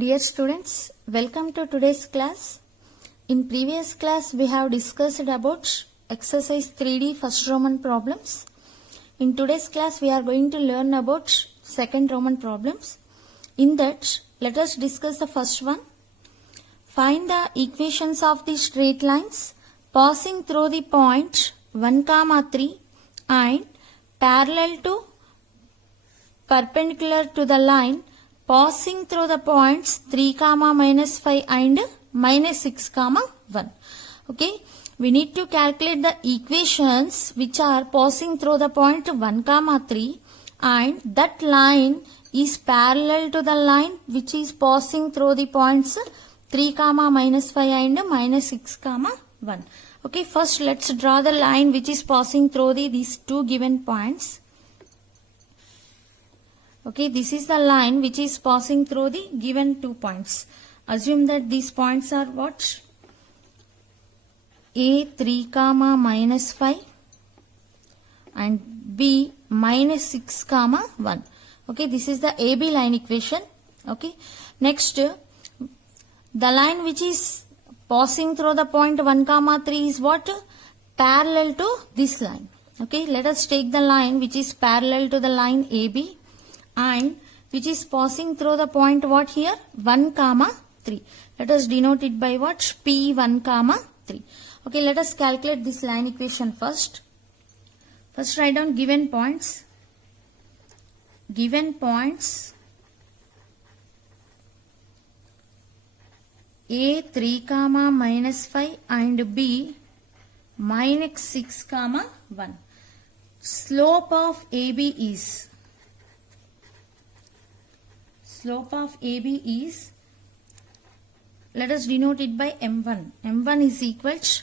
Dear students, welcome to today's class. In previous class, we have discussed about exercise 3D first Roman problems. In today's class, we are going to learn about second Roman problems. In that, let us discuss the first one. Find the equations of the straight lines passing through the point 1, 3 and perpendicular to the line passing through the points 3, -5 and -6, 1. Okay, we need to calculate the equations which are passing through the point 1, 3 and that line is parallel to the line which is passing through the points 3, -5 and -6, 1. Okay, first let's draw the line which is passing through these two given points. Okay, this is the line which is passing through the given 2 points. Assume that these points are what? A 3, -5 and B -6, 1. Okay, this is the AB line equation. Okay, next the line which is passing through the point 1, 3 is what? Parallel to this line. Okay, let us take the line which is parallel to the line AB and which is passing through the point what here? 1, 3. Let us denote it by what? P1, 3. Okay, let us calculate this line equation first. First write down given points. Given points A 3, -5 and B -6, 1. Slope of AB is let us denote it by M1. M1 is equal to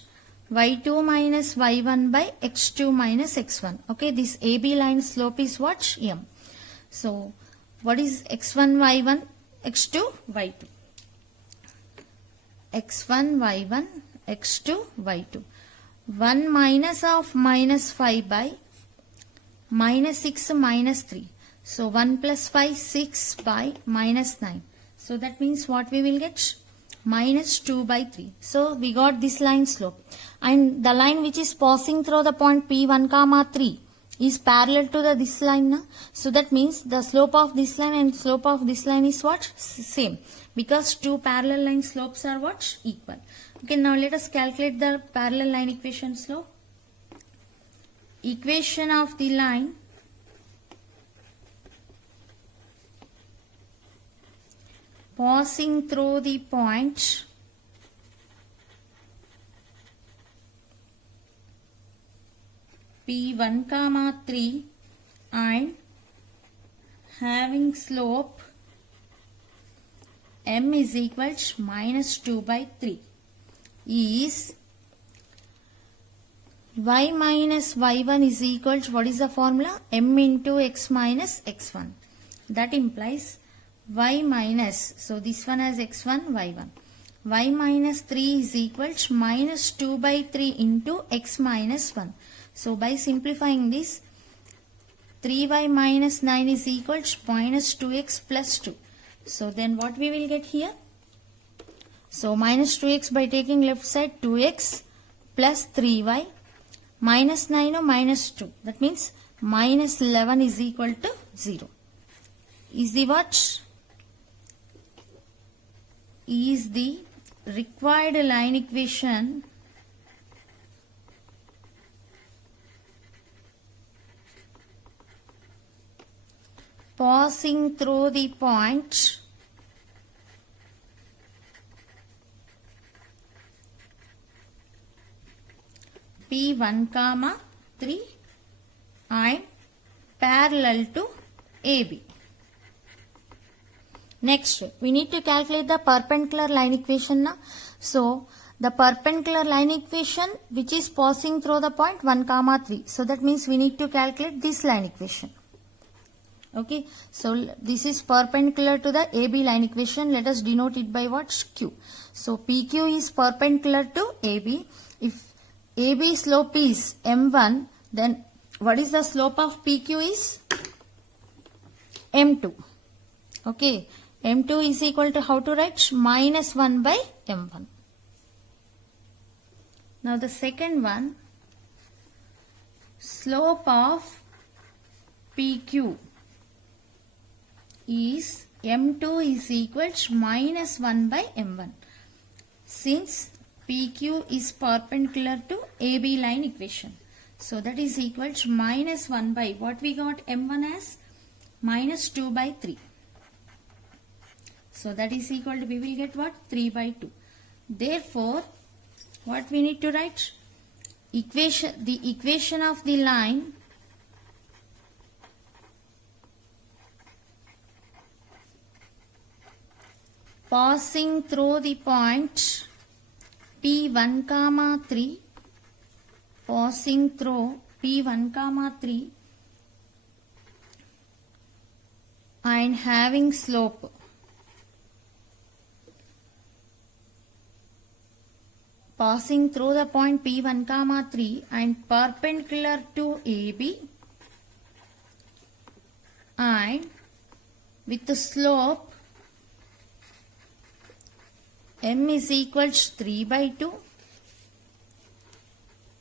y2 minus y1 by x2 minus x1. Okay, this AB line slope is what? M. So, what is x1, y1, x2, y2? x1, y1, x2, y2. 1 minus of -5 by -6 -3. So 1 plus 5, 6 by -9. So that means what we will get? -2 by 3. So we got this line slope. And the line which is passing through the point P1, 3 is parallel to this line. Na? So that means the slope of this line and slope of this line is what? Same. Because two parallel line slopes are what? Equal. Okay, now let us calculate the parallel line equation slope. Equation of the line passing through the point P1, 3 and having slope M is equal to -2 by 3 is y minus y1 is equal to, what is the formula? M into x minus x1. That implies y minus, so this one has x1, y1. Y minus 3 is equal to -2 by 3 into x minus 1. So by simplifying this, 3y minus 9 is equal to -2x plus 2. So then what we will get here? So -2x by taking left side, 2x plus 3y minus 9 or -2. That means -11 is equal to 0. Is the what? Is the required line equation passing through the point P1, 3 and parallel to AB. Next, we need to calculate the perpendicular line equation. Na? So, the perpendicular line equation which is passing through the point 1, 3. So, that means we need to calculate this line equation. Okay, so this is perpendicular to the AB line equation. Let us denote it by what? Q. So, PQ is perpendicular to AB. If AB slope is M1, then what is the slope of PQ is M2. Okay, m2 is equal to, how to write, minus 1 by m1. Now the second one, slope of PQ is m2 is equal to minus 1 by m1. Since PQ is perpendicular to AB line equation, so that is equal to minus 1 by, what we got, m1 as minus 2 by 3. So that is equal to, we will get what, 3 by 2. Therefore, what we need to write? The equation of the line passing through the point P1 comma 3, passing through P1 comma 3 and having slope passing through the point P1 comma 3 and perpendicular to AB and with the slope m is equal to 3 by 2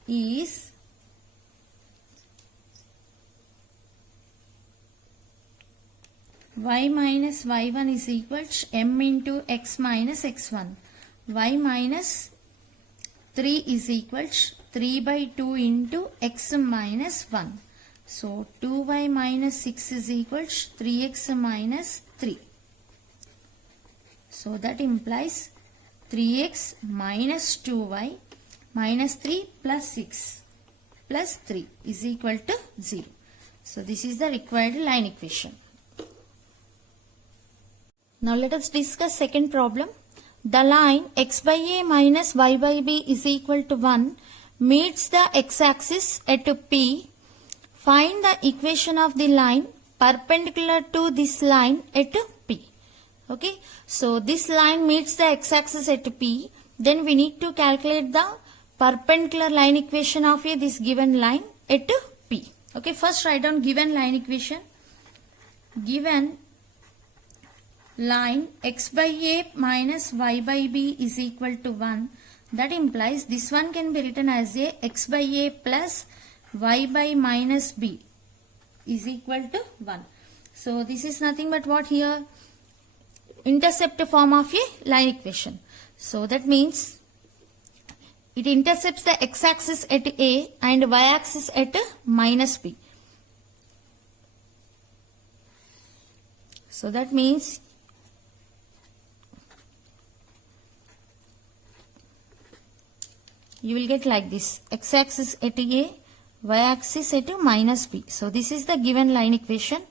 is y minus y1 is equal to m into x minus x1. Y minus 3 is equal to 3 by 2 into x minus 1. So 2y minus 6 is equal to 3x minus 3. So that implies 3x minus 2y minus 3 plus 6 plus 3 is equal to 0. So this is the required line equation. Now let us discuss second problem. The line x by a minus y by b is equal to 1 meets the x-axis at P. Find the equation of the line perpendicular to this line at P. Okay, so this line meets the x-axis at P. Then we need to calculate the perpendicular line equation of this given line at P. Okay, first write down given line equation. Given line x by a minus y by b is equal to 1. That implies this one can be written as a x by a plus y by minus b is equal to 1. So this is nothing but what here? Intercept form of a line equation. So that means it intercepts the x-axis at a and y-axis at minus b. So that means you will get like this, x-axis at a, y-axis at minus b. So this is the given line equation.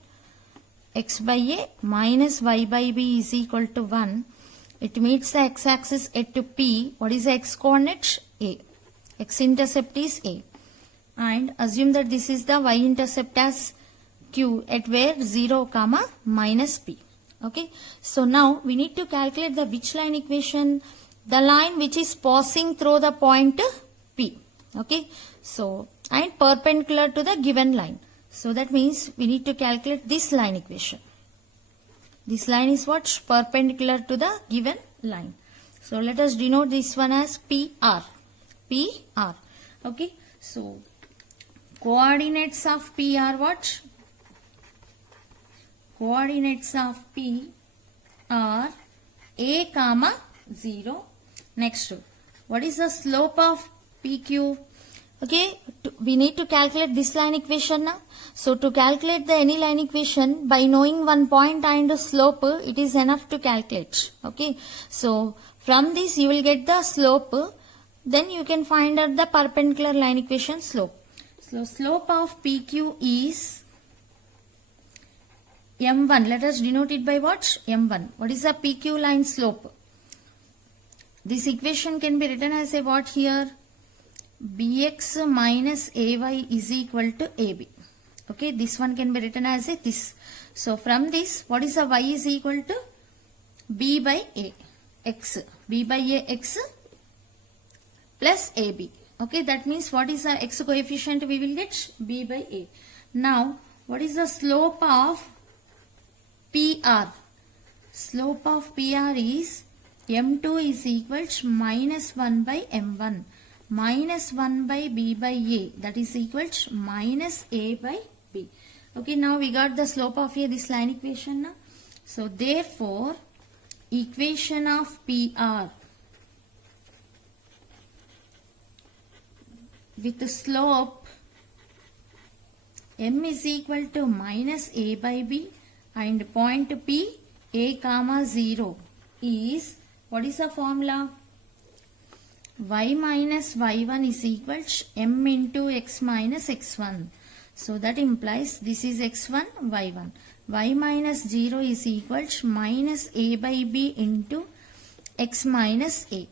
X by a minus y by b is equal to 1. It meets the x-axis at P. What is the x-coordinate? A. X-intercept is A. And assume that this is the y-intercept as Q at where 0 comma minus P. Okay. So now we need to calculate the which line equation? The line which is passing through the point P. Okay. So, and perpendicular to the given line. So that means we need to calculate this line equation. This line is what? Perpendicular to the given line. So let us denote this one as PR. PR. Okay. So coordinates of P are what? Coordinates of P are a comma 0. Next, what is the slope of PQ? Okay, we need to calculate this line equation now. So to calculate the any line equation, by knowing one point and slope, it is enough to calculate. Okay, so from this you will get the slope, then you can find out the perpendicular line equation slope. So slope of PQ is M1. Let us denote it by what? M1. What is the PQ line slope? This equation can be written as a what here? Bx minus ay is equal to ab. Okay, this one can be written as a this. So from this, what is the y is equal to? B by a x. B by a x plus ab. Okay, that means what is the x coefficient we will get? B by a. Now, what is the slope of PR? slope of PR is M2 is equal to minus 1 by M1 minus 1 by B by A, that is equal to minus A by B. Okay, now we got the slope of this line equation now. So therefore, equation of PR with the slope M is equal to minus A by B and point P A comma 0 is, what is the formula? Y minus Y1 is equal to M into X minus X1. So that implies this is X1, Y1. Y minus 0 is equal to minus A by B into X minus A.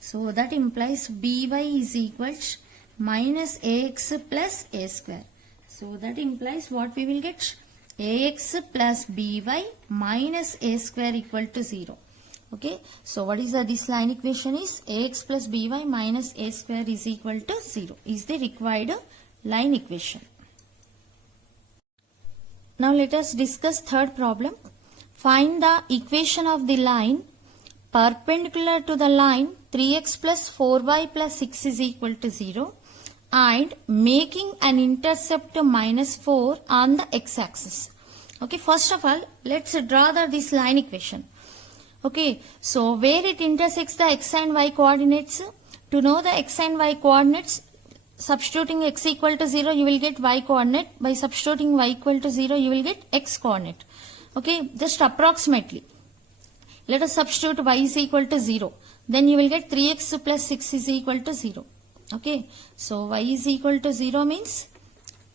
So that implies By is equal to minus AX plus A square. So that implies what we will get? AX plus BY minus A square equal to 0. Okay, so what is this line equation is AX plus BY minus A square is equal to 0 is the required line equation. Now let us discuss third problem. Find the equation of the line perpendicular to the line 3x plus 4y plus 6 is equal to 0 and making an intercept minus 4 on the x-axis. Okay, first of all, let's draw this line equation. Okay, so where it intersects the x and y coordinates, to know the x and y coordinates, substituting x equal to 0, you will get y coordinate. By substituting y equal to 0, you will get x coordinate. Okay, just approximately. Let us substitute y is equal to 0. Then you will get 3x plus 6 is equal to 0. Okay, so y is equal to 0 means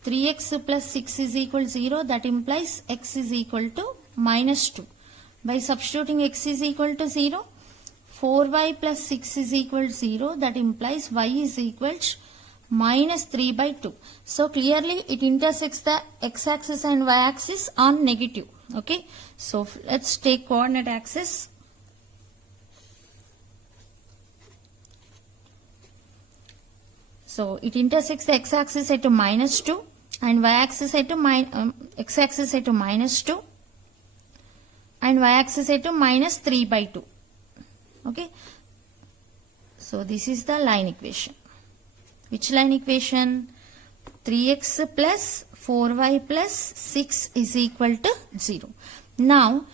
3x plus 6 is equal to 0. That implies x is equal to minus 2. By substituting x is equal to 0, 4y plus 6 is equal to 0. That implies y is equal to minus 3 by 2. So clearly it intersects the x-axis and y-axis on negative. Okay, so let's take coordinate axis. So it intersects the x-axis at minus 2 and y-axis at x-axis at minus 2 and y-axis at minus 3 by 2. Okay, so this is the line equation. Which line equation? 3x plus 4y plus 6 is equal to 0. Now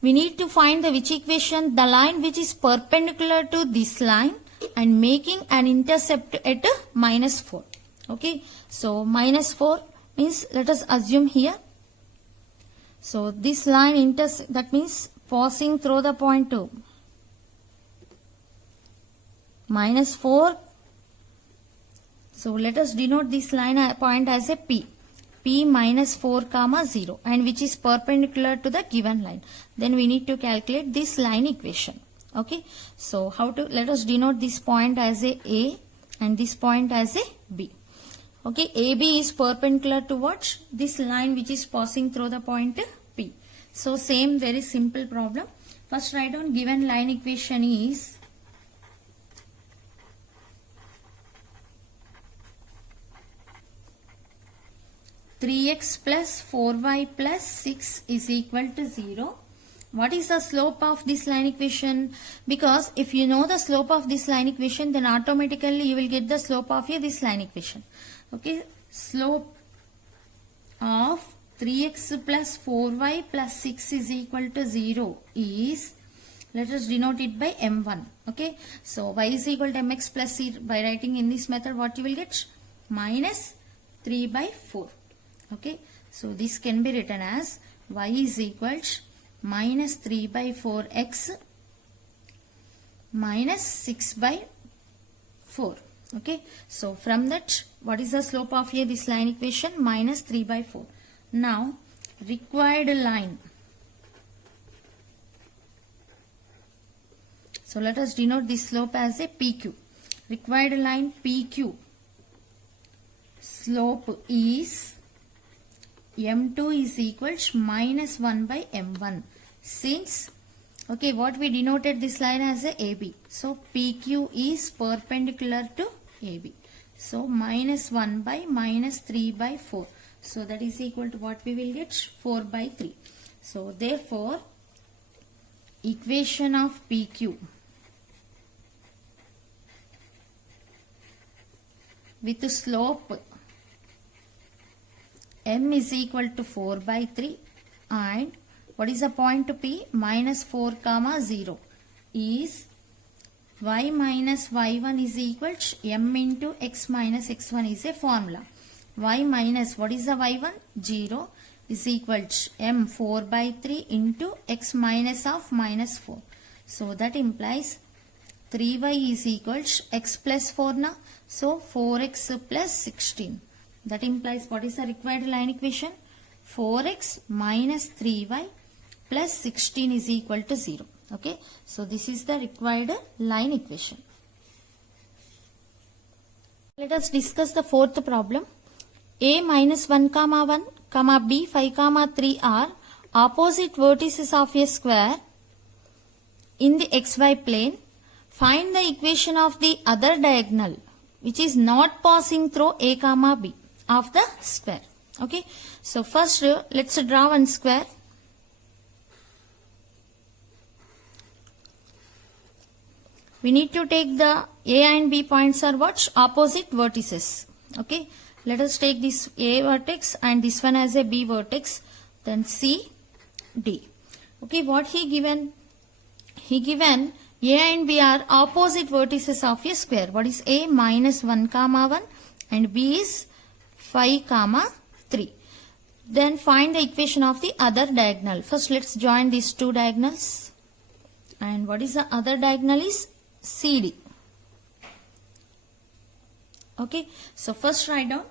we need to find the which equation? The line which is perpendicular to this line and making an intercept at minus 4. Okay, so minus 4 means, let us assume here. So this line that means passing through the point 2. Minus 4. So let us denote this line point as a P. P minus 4 comma 0 and which is perpendicular to the given line. Then we need to calculate this line equation. Okay, so let us denote this point as a and this point as a B. Okay, AB is perpendicular to what? This line which is passing through the point P. So same very simple problem. First write down given line equation is (3x plus 4y plus 6 is equal to 0). What is the slope of this line equation? Because if you know the slope of this line equation, then automatically you will get the slope of this line equation. Okay, slope of 3x plus 4y plus 6 is equal to 0 is, let us denote it by m1. Okay, so y is equal to mx plus c. By writing in this method, what you will get? Minus 3 by 4. Okay, so this can be written as y is equal to minus 3 by 4x minus 6 by 4. Okay, so from that, what is the slope of this line equation? Minus 3 by 4. Now required line. So let us denote this slope as a PQ. Required line PQ. Slope is M2 is equal to minus 1 by M1. Since, okay, what we denoted this line as a AB. So PQ is perpendicular to AB. So minus 1 by minus 3 by 4. So that is equal to what we will get? 4 by 3. So therefore, equation of PQ with slope m is equal to 4 by 3 and what is the point P? Minus 4 comma 0 is y minus y1 is equal to m into x minus x1 is a formula. Y minus what is the y1? 0 is equal to m 4 by 3 into x minus of minus 4. So that implies 3y is equal to x plus 4 na. So 4x plus 16. That implies what is the required line equation? 4x minus 3y plus 16 is equal to 0. Okay. So this is the required line equation. Let us discuss the fourth problem. A minus 1 comma 1 comma b 5 comma 3 are opposite vertices of a square in the xy plane. Find the equation of the other diagonal which is not passing through a comma b of the square. Okay. So first let's draw one square. We need to take the a and b points are what? Opposite vertices. Okay. Let us take this a vertex and this one as a b vertex. Then C, D. Okay. What he given? He given a and b are opposite vertices of a square. What is a? Minus 1 comma 1 and b is 5 comma 3. Then find the equation of the other diagonal. First let's join these two diagonals. And what is the other diagonal is CD. Okay. So first write down.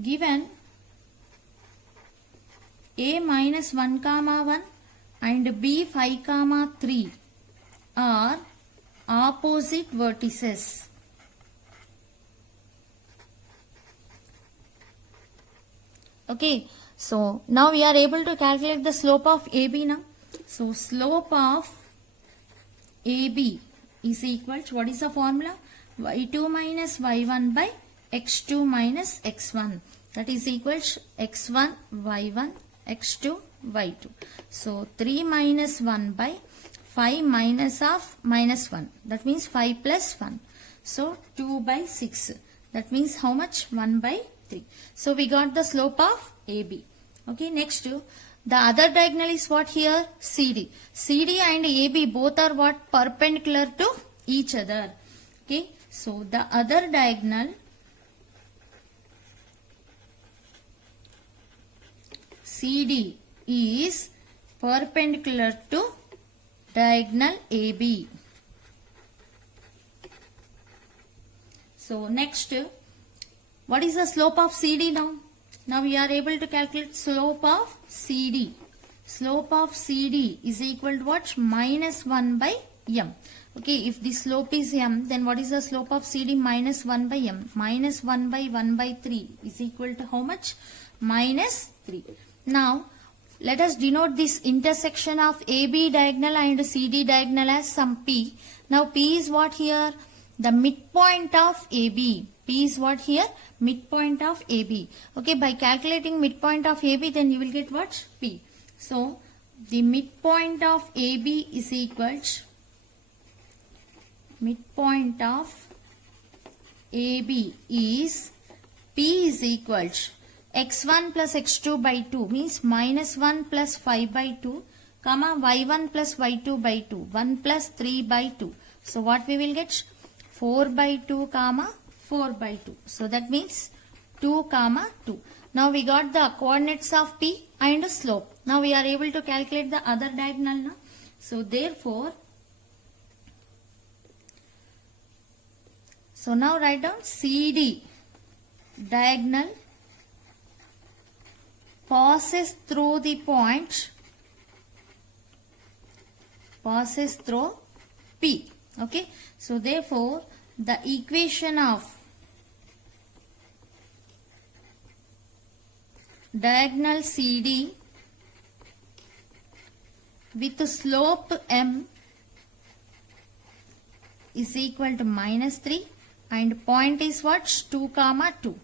Given a minus 1 comma 1 and b 5 comma 3 are opposite vertices. Okay, so now we are able to calculate the slope of AB now. So slope of AB is equal to what is the formula? y2 minus y1 by x2 minus x1. That is equal to x1 y1 x2 y2. So 3 minus 1 by 5 minus of minus 1. That means 5 plus 1. So 2 by 6. That means how much? 1 by 3. So we got the slope of AB. Okay, next the other diagonal is what here? CD. CD and AB both are what? Perpendicular to each other. Okay, so the other diagonal CD is perpendicular to diagonal AB. So next, what is the slope of CD now? Now we are able to calculate slope of CD. Slope of CD is equal to what? Minus 1 by m. Okay, if the slope is m, then what is the slope of CD? Minus 1 by m. Minus 1 by 3 is equal to how much? Minus 3. Now, let us denote this intersection of AB diagonal and CD diagonal as some P. Now, P is what here? The midpoint of AB. P is what here? Midpoint of AB. Okay, by calculating midpoint of AB, then you will get what? P. So, the midpoint of AB is equal to midpoint of AB is P is equal to x1 plus x2 by 2 means minus 1 plus 5 by 2 comma y1 plus y2 by 2 1 plus 3 by 2. So what we will get? 4 by 2 comma 4 by 2. So that means 2 comma 2. Now we got the coordinates of P and slope. Now we are able to calculate the other diagonal now. So therefore, so now write down CD diagonal passes through the point, passes through P. Okay. So therefore, the equation of diagonal CD with slope M is equal to minus 3 and point is what? 2 comma 2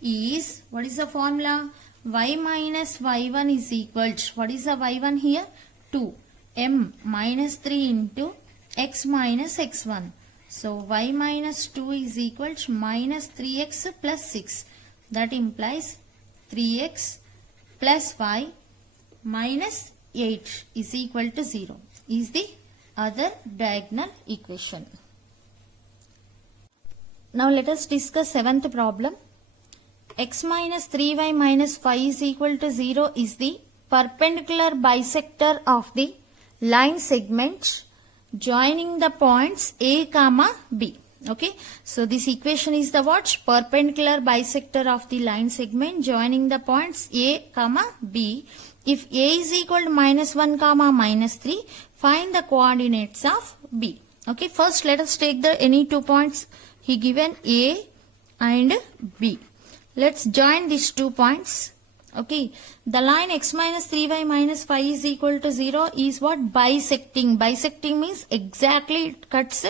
is, what is the formula? Y minus y1 is equal to, what is the y1 here? 2. m minus 3 into x minus x1. So y minus 2 is equal to minus 3x plus 6. That implies 3x plus y minus 8 is equal to 0 is the other diagonal equation. Now let us discuss seventh problem. X minus 3y minus 5 is equal to 0 is the perpendicular bisector of the line segment joining the points A comma B. Okay, so this equation is the what? Perpendicular bisector of the line segment joining the points A comma B. If A is equal to minus 1 comma minus 3, find the coordinates of B. Okay, first let us take the any 2 points he given A and B. Let's join these 2 points. Okay, the line x minus 3y minus 5 is equal to 0 is what? Bisecting. Bisecting means exactly it cuts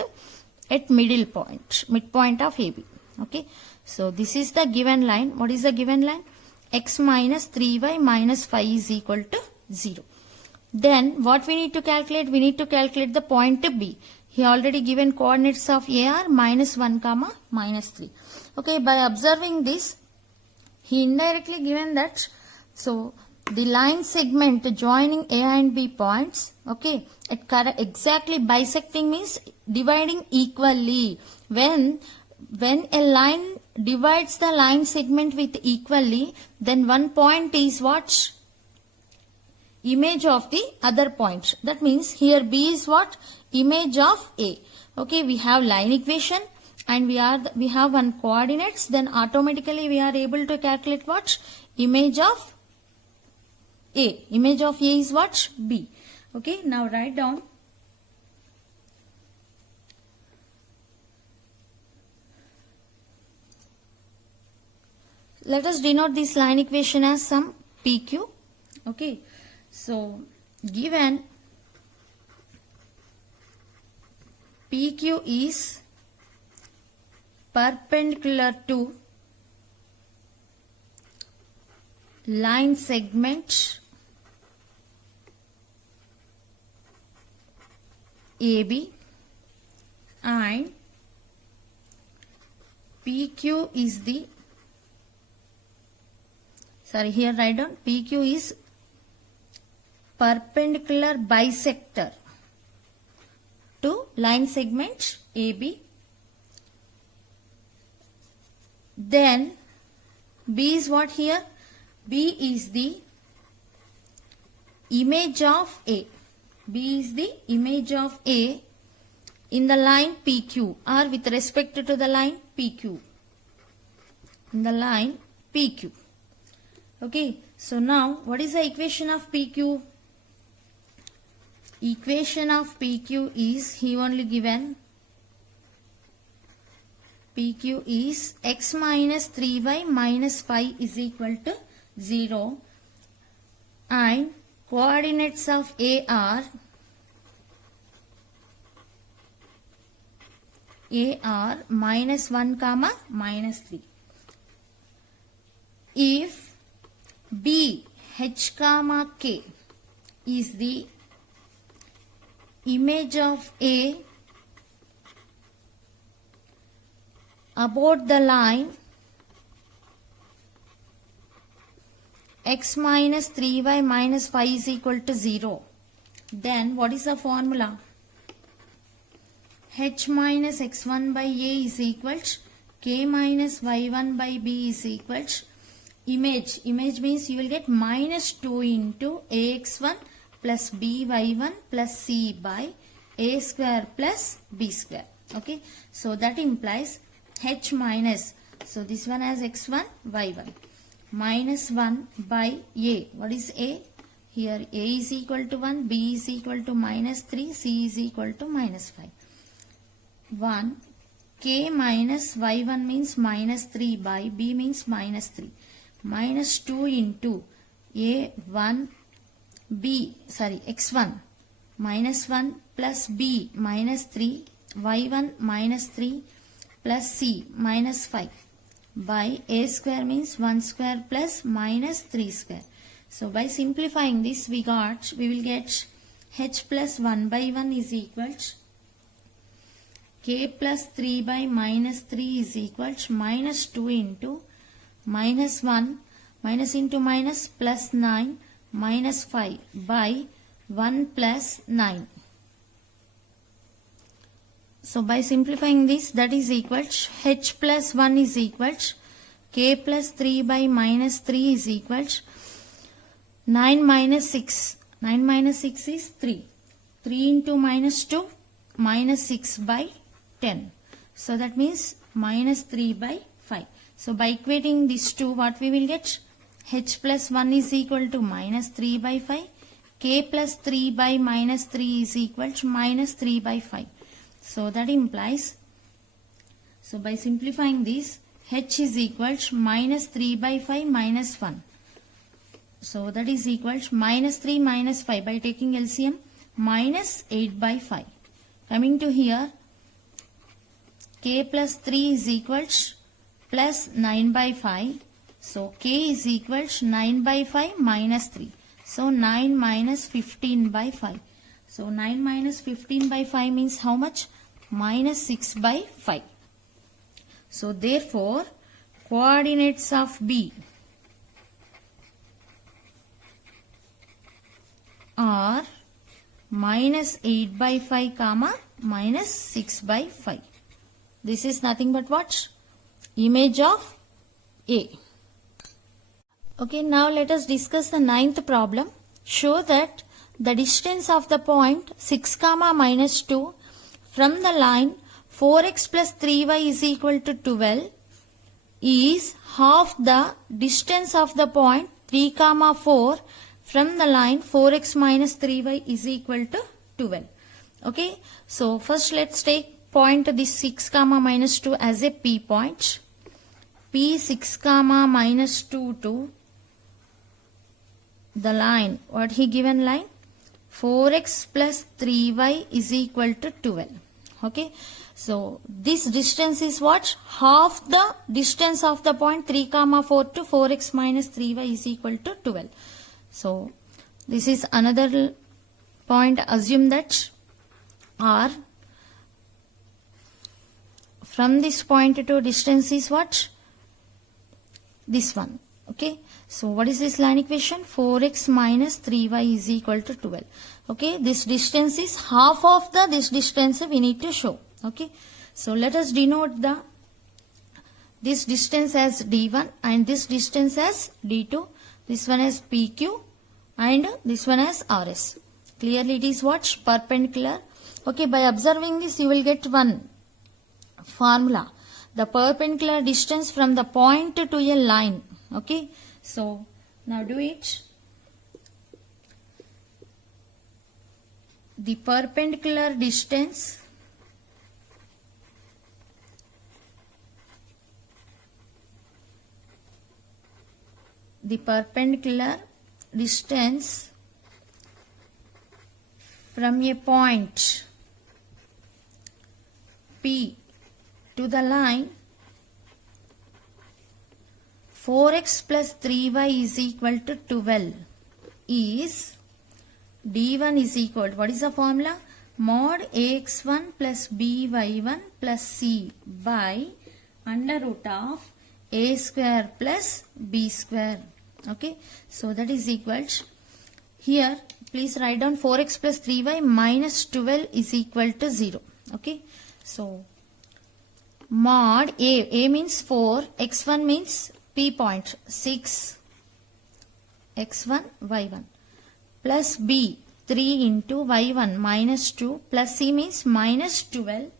at midpoint of AB. Okay, so this is the given line. What is the given line? X minus 3y minus 5 is equal to 0. Then what we need to calculate? We need to calculate the point B. He already given coordinates of A are minus 1 comma minus 3. Okay, by observing this, he indirectly given that, so the line segment joining A and B points, okay, exactly bisecting means dividing equally. When a line divides the line segment with equally, then one point is what? Image of the other point. That means here B is what? Image of A. Okay, we have line equation and we have one coordinates, then automatically we are able to calculate what? Image of A. Image of A is what? B. Okay, now write down. Let us denote this line equation as some PQ. Okay, so given PQ is perpendicular to line segment AB and PQ is the, sorry, here write down PQ is perpendicular bisector to line segment AB. Then B is what here? B is the image of A. B is the image of A in the line PQ or with respect to the line PQ. In the line PQ. Okay, so now what is the equation of PQ? Equation of PQ is, he only given PQ is x minus 3y minus 5 is equal to 0 and coordinates of A are minus 1 comma minus 3. If B h comma k is the image of A about the line x minus 3y minus 5 is equal to 0, then what is the formula? H minus x1 by A is equal to k minus y1 by B is equal to image. Image means you will get minus 2 into ax1 plus by1 plus c by a square plus b square. Okay, so that implies h minus, so this one has x1 y1 minus 1 by a. What is a? Here a is equal to 1, b is equal to minus 3, c is equal to minus 5. 1 k minus y1 means minus 3 by b means minus 3 minus 2 into a1 b, sorry, x1 minus 1 plus b minus 3 y1 minus 3 plus c minus 5 by a square means 1 square plus minus 3 square. So by simplifying this we will get h plus 1 by 1 is equal to k plus 3 by minus 3 is equal to minus 2 into minus 1 minus into minus plus 9 minus 5 by 1 plus 9. So by simplifying this, that is equal to h plus 1 is equal to k plus 3 by minus 3 is equal to 9 minus 6. 9 minus 6 is 3. 3 into minus 2 minus 6 by 10. So that means minus 3 by 5. So by equating these two, what we will get? H plus 1 is equal to minus 3 by 5. K plus 3 by minus 3 is equal to minus 3 by 5. So that implies, so by simplifying this, h is equal to minus 3 by 5 minus 1. So that is equal to minus 3 minus 5 by taking LCM minus 8 by 5. Coming to here, k plus 3 is equal to plus 9 by 5. So k is equal to 9 by 5 minus 3. So 9 minus 15 by 5. So 9 minus 15 by 5 means how much? Minus 6 by 5. So therefore, coordinates of B are minus 8 by 5 comma minus 6 by 5. This is nothing but what? Image of A. Okay, now let us discuss the ninth problem. Show that the distance of the point 6 comma minus 2 from the line 4x plus 3y is equal to 12 is half the distance of the point 3 comma 4 from the line 4x minus 3y is equal to 12. Okay, so first let's take point this 6 comma minus 2 as a P point. P 6 comma minus 2 to the line, what he given line? 4x plus 3y is equal to 12. Okay, so this distance is what? Half the distance of the point 3 comma 4 to 4x minus 3y is equal to 12. So this is another point. Assume that R from this point to distance is what? This one. Okay, so what is this line equation? 4x minus 3y is equal to 12. Okay, this distance is half of this distance we need to show. Okay, so let us denote this distance as D1 and this distance as D2. This one as PQ and this one as RS. Clearly it is what? Perpendicular. Okay, by observing this you will get one formula. The perpendicular distance from the point to a line. Okay, so now do it. The perpendicular distance from a point P to the line 4x plus 3y is equal to 12 is D1 is equal to, what is the formula? Mod ax1 plus by1 plus c by under root of a square plus b square. Okay, so that is equal to, here please write down 4x plus 3y minus 12 is equal to 0. Okay, so mod a means 4, x1 means P point 6, x1 y1 plus b 3 into y1 minus 2 plus c means minus 12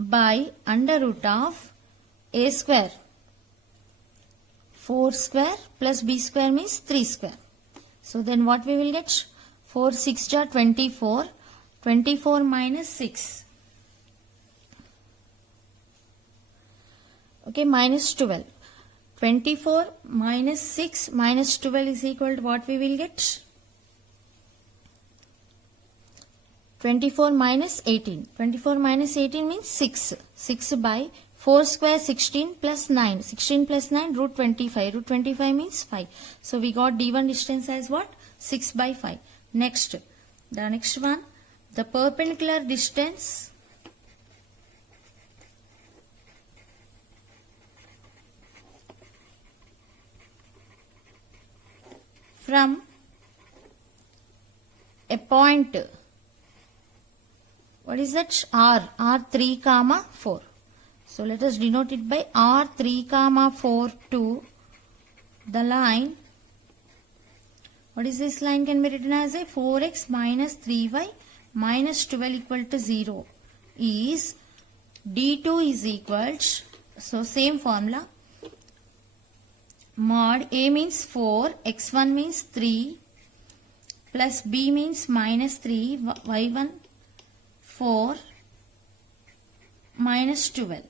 by under root of a square 4 square plus b square means 3 square. So then what we will get? 4 6 are 24, 24 minus 6. Okay, minus 12. 24 minus 6 minus 12 is equal to what we will get? 24 minus 18. 24 minus 18 means 6. 6 by 4 square 16 plus 9. 16 plus 9 root 25. Root 25 means 5. So we got D1 distance as what? 6 by 5. Next, the next one, the perpendicular distance from a point, what is that? R3 comma 4. So let us denote it by R3 comma 4 to the line. What is this line? Can be written as a 4x minus 3y minus 12 equal to 0 is D2 is equals, so same formula, mod A means 4, x1 means 3 plus B means minus 3, y1 4 minus 12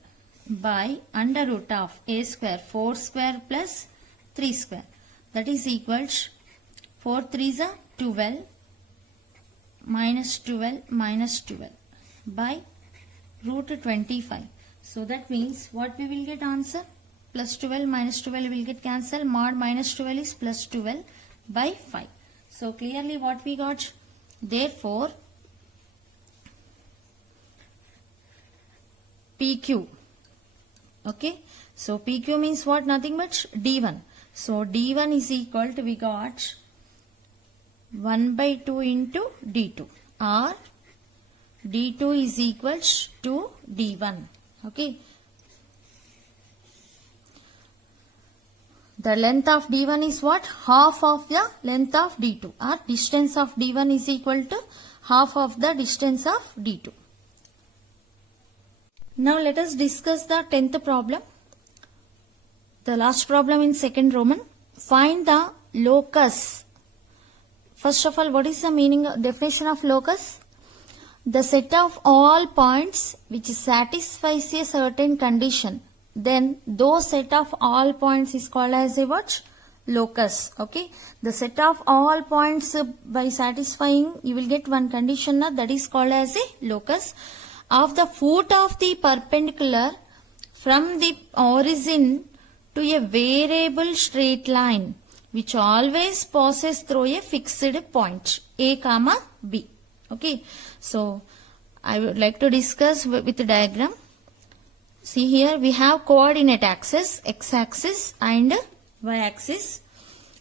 by under root of A square 4 square plus 3 square, that is equals 4 3s are 12 minus 12 by root 25. So that means what we will get answer? Plus 12 minus 12 will get cancelled. Mod minus 12 is plus 12 by 5. So clearly what we got? Therefore, PQ. Okay. So PQ means what? Nothing but D1. So D1 is equal to, we got 1 by 2 into D2, or D2 is equals to D1. Okay. The length of D1 is what? Half of the length of D2, or distance of D1 is equal to half of the distance of D2. Now let us discuss the 10th problem. The last problem in second Roman. Find the locus. First of all, what is the meaning, definition of locus? The set of all points which satisfies a certain condition. Then those set of all points is called as a what? Locus. Okay. The set of all points by satisfying, you will get one condition, that is called as a locus. Of the foot of the perpendicular from the origin to a variable straight line which always passes through a fixed point A comma B. Okay. So I would like to discuss with the diagram. See here we have coordinate axis, x-axis and y-axis.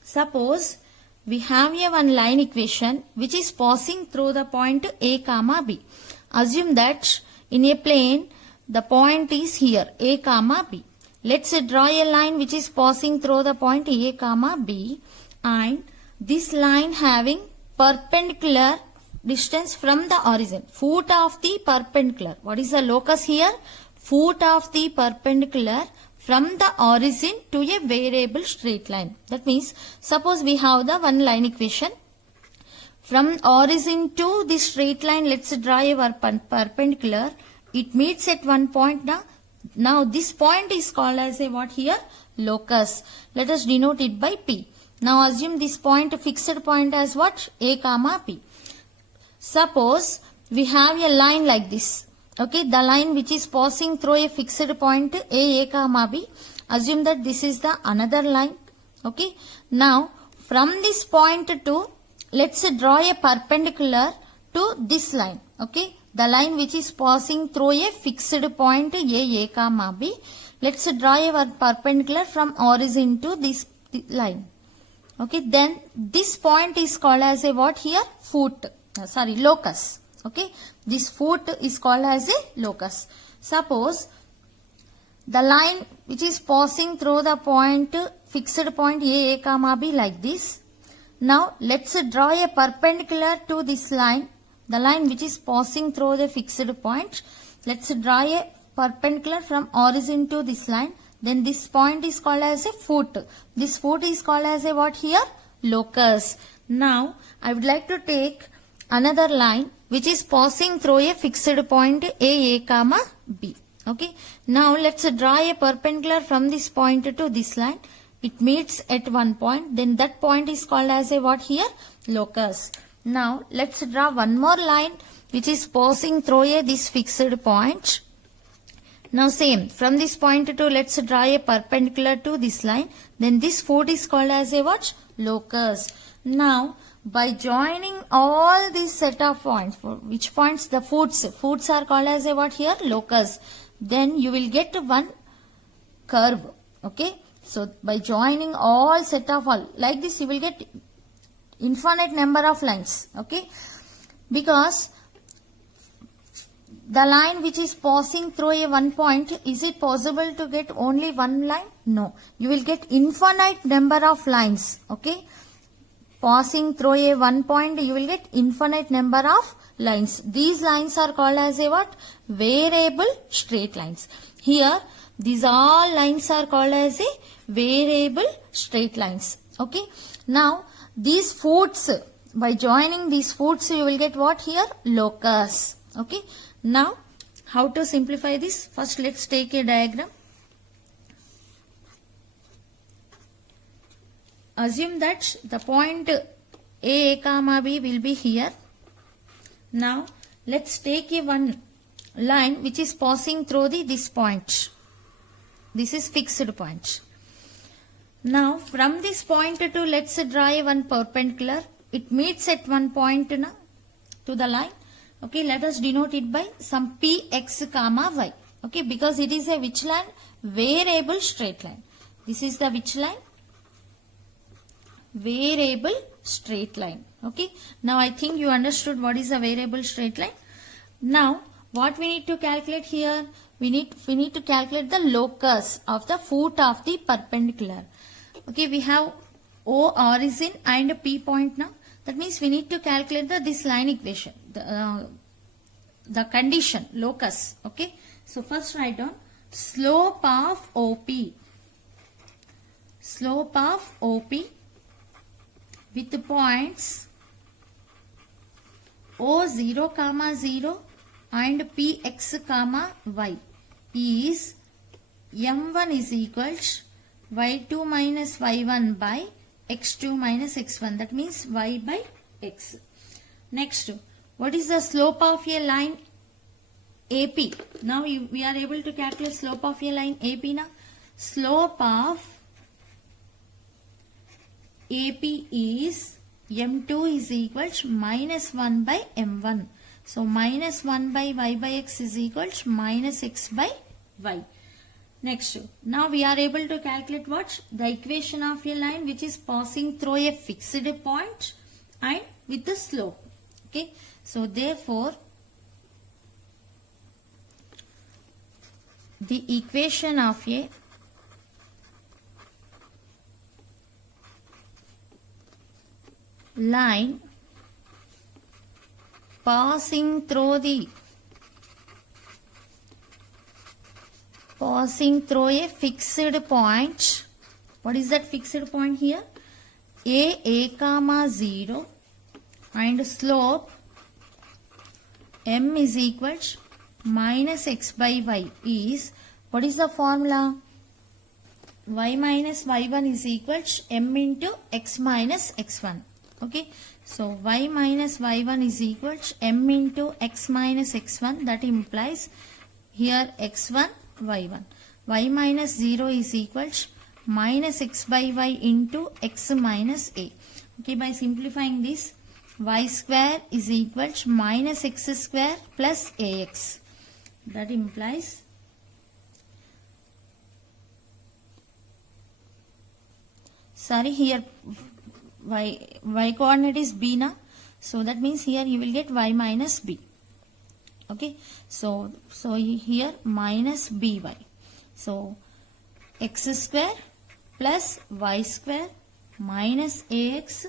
Suppose we have a one line equation which is passing through the point A comma B. Assume that in a plane the point is here A comma B. Let's draw a line which is passing through the point A comma B, and this line having perpendicular distance from the origin. Foot of the perpendicular. What is the locus here? Foot of the perpendicular from the origin to a variable straight line. That means suppose we have the one line equation. From origin to the straight line, let's draw a perpendicular. It meets at one point now. Now this point is called as a what here? Locus. Let us denote it by P. Now assume this point, fixed point, as what? A comma P. Suppose we have a line like this. Okay, the line which is passing through a fixed point A comma B. Assume that this is the another line. Okay. Now from this point to, let's draw a perpendicular to this line. Okay. The line which is passing through a fixed point A comma B. Let's draw a perpendicular from origin to this line. Okay. Then this point is called as a what here? Locus. Okay. This foot is called as a locus. Suppose the line which is passing through the point, fixed point A comma B like this. Now let's draw a perpendicular to this line. The line which is passing through the fixed point. Let's draw a perpendicular from origin to this line. Then this point is called as a foot. This foot is called as a what here? Locus. Now I would like to take another line which is passing through a fixed point A comma B. Okay. Now let's draw a perpendicular from this point to this line. It meets at one point. Then that point is called as a what here? Locus. Now let's draw one more line which is passing through this fixed point. Now same, from this point to, let's draw a perpendicular to this line. Then this foot is called as a what? Locus. Now by joining all these set of points, for which points? The foots are called as a what here? Locus. Then you will get one curve. Okay. So by joining all set of all like this, you will get infinite number of lines. Okay. Because the line which is passing through a one point, is it possible to get only one line? No. You will get infinite number of lines. Okay. Passing through a one point, you will get infinite number of lines. These lines are called as a what? Variable straight lines. Here, these all lines are called as a variable straight lines. Okay. Now, these foots, by joining these foots, you will get what here? Locus. Okay. Now, how to simplify this? First, let's take a diagram. Assume that the point A, comma B will be here. Now, let's take a one line which is passing through this point. This is fixed point. Now, from this point to let's draw a one perpendicular. It meets at one point to the line. Okay, let us denote it by some px comma y. Okay, because it is a which line? Variable straight line. This is the which line? Variable straight line. Okay. Now I think you understood what is a variable straight line. Now what we need to calculate here? We need to calculate the locus of the foot of the perpendicular. Okay. We have O origin and P point now. That means we need to calculate this line equation. The condition locus. Okay. So first write down slope of OP. Slope of OP with the points O0, 0 and Px, y is M1 is equals y2 minus y1 by x2 minus x1. That means y by x. Next, what is the slope of a line AP? Now we are able to calculate slope of a line AP now. Slope of AP is M2 is equals minus 1 by M1. So minus 1 by y by x is equals minus x by y. Next, now we are able to calculate what? The equation of a line which is passing through a fixed point and with the slope. Okay. So therefore, the equation of a line passing through a fixed point. What is that fixed point here? A comma 0 and slope M is equals minus x by y is, what is the formula? Y minus y1 is equals M into x minus x1. Okay, so y minus y1 is equals m into x minus x1. That implies here x1, y1. Y minus 0 is equals minus x by y into x minus a. Okay, by simplifying this, y square is equals minus x square plus ax. That implies here y coordinate is b now, so that means here you will get y minus b. Okay, so here minus by, so x square plus y square minus ax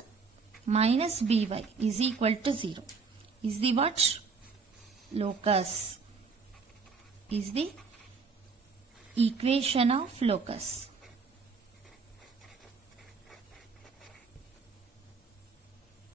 minus by is equal to 0 is the what? Locus, is the equation of locus.